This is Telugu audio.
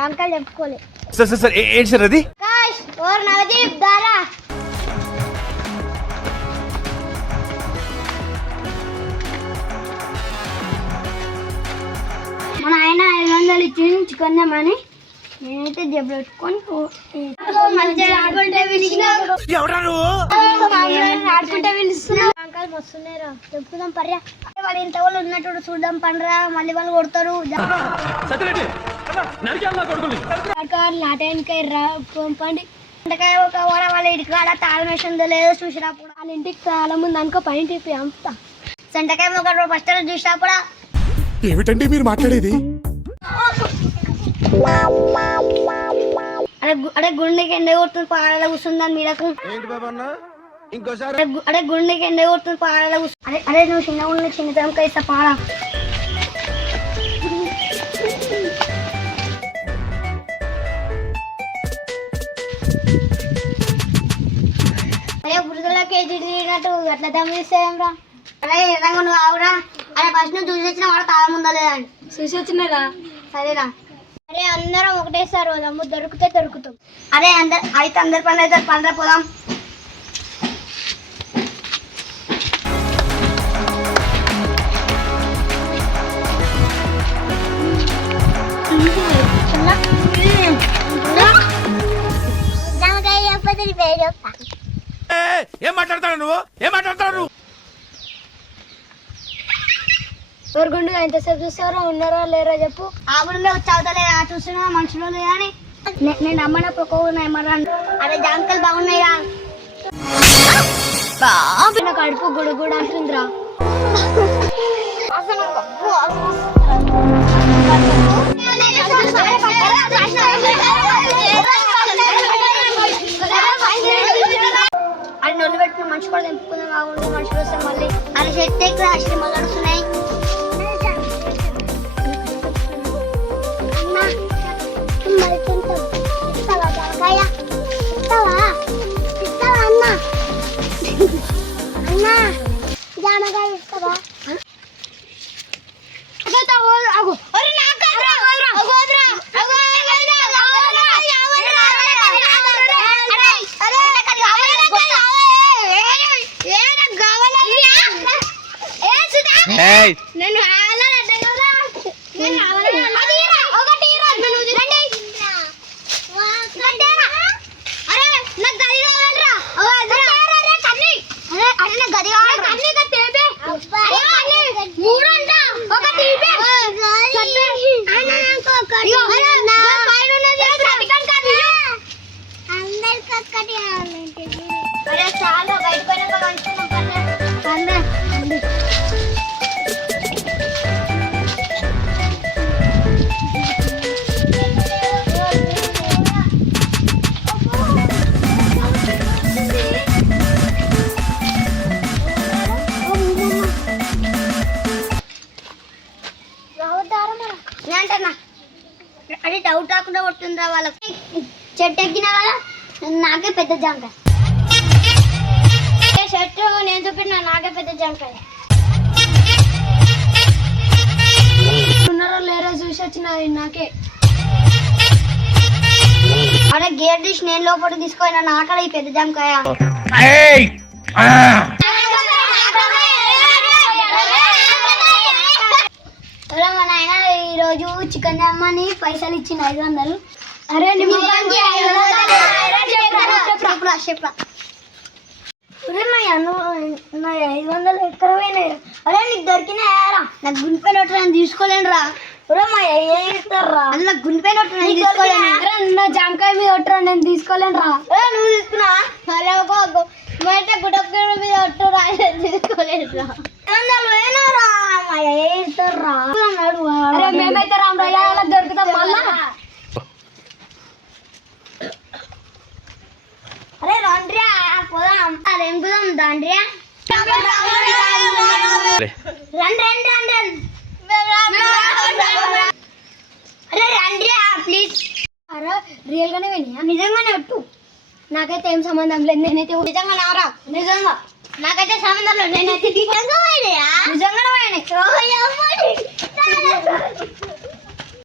జాంకాయలు చెప్పుకోలే. సార్ ఏంటి సార్ అది? నవదీప్ దారా మన ఆయన 500 ఇచ్చి చికెన్ నేనైతే జబ్బు పెట్టుకొని ఆడుకుంటే వస్తున్నారా చెప్పుకుందాం పర్యా. వాళ్ళు ఇంత వాళ్ళు ఉన్నట్టు చూద్దాం పండ్రా, మళ్ళీ వాళ్ళు కొడతారు. లాటానికాయ పండి అంటకాయ ఒక వాడ వాళ్ళ ఇంటికి కాడ తాళం వేసిందో లేదో చూసినప్పుడు వాళ్ళ ఇంటికి తాళం ముందు అనుకో పైన టిప్పి అంపుతా. సంటకాయ ఒక ఫస్ట్ చూసినప్పుడు ఏమిటండి మీరు మాట్లాడేది? అడే గుండెకి ఎండ కొడుతుంది పాడలో కూర్చుందని మీడకు. అడే గుండెకి ఎండ కొడుతుంది పాడలో కూర్చు. అరే నువ్వు చిన్న ఉన్న చిన్నతనంగా ఇస్తా పాడ. అదే బురదలో కేజీ తిరిగినట్టు అట్లా దమ్మిస్తాయంరా. అరే ఏదంగా నువ్వు ఆవురా. అరే ఫస్ట్ నువ్వు చూసి వచ్చిన వాడు తాళం ఉందా లేదా అని చూసి వచ్చినారా. సరేరా. అరే అందరం ఒకటేసారి పోదాము, దొరికితే దొరుకుతాం. అరే అందరి పనులు అయితే పండ్రా పోదాం. ఏం మాట్లాడతావు నువ్వు? ఎవరిగుండు ఎంతసేపు చూస్తారో ఉన్నారా లేరా చెప్పు. ఆ గుండె చదువుతలేదా చూస్తున్నా మనుషులు కానీ నేను అమ్మనప్పుడు ఏమన్నా. అరే జాంకాయలు బాగున్నాయా? కడుపు గుడుగుడు అంటుందిరా. అది నొల్లు పెట్టుకుని మనిషి కూడా తెంపుకుందాం. బాగుంది మనుషులు వస్తే మళ్ళీ అరే చెట్టు ఎక్కువ ఆశ్రమాలు నడుస్తున్నాయి. నేను చాలా అది డౌట్ రాకుండా కొట్టుందిరా వాళ్ళకి. చెట్టు ఎక్కిన కదా నాకే పెద్ద జాంకాయ. చెట్టు నేను చూపిన నాకే పెద్ద జాంకాయ. ఉన్నారో లేరో చూసి వచ్చిన నాకే. అరే గేర్ తీసి నేను లోపల తీసుకోయినా నాకడ ఈ పెద్ద జాంకాయ. మా నాయన ఈరోజు చికెన్ అమ్మని పైసలు ఇచ్చిన 500. అరే నా 500 ఎక్కడ పోయినాయి? అరే నీకు దొరికినాయారా? నాకు గుండెపై నోట్లు నేను తీసుకోలేను రా. మా ఇస్తారా? నాకు గుండెపై నోట్లు నేను తీసుకోలేను. నా జాంకాయ మీద ఒట్టరా నేను తీసుకోలేను రా. నువ్వు తీసుకున్నా? అరే బయట గుడొక్క మీద ఒట్టు రా తీసుకోలేను రా. మేమైతే రామరాజా దొరుకుతాం మళ్ళా. అరే రండ్రియా పోదాం. అదేం పోదాం దాండ్రియా. అరే రండ్రియా ప్లీజ్. అరే రియల్ గానే వినియా? నిజంగానే ఒట్టు. నాకైతే ఏం సంబంధం లేదు. నేనైతే నిజంగా నారా నిజంగా నాకైతే సంబంధం లేదు. నేనైతే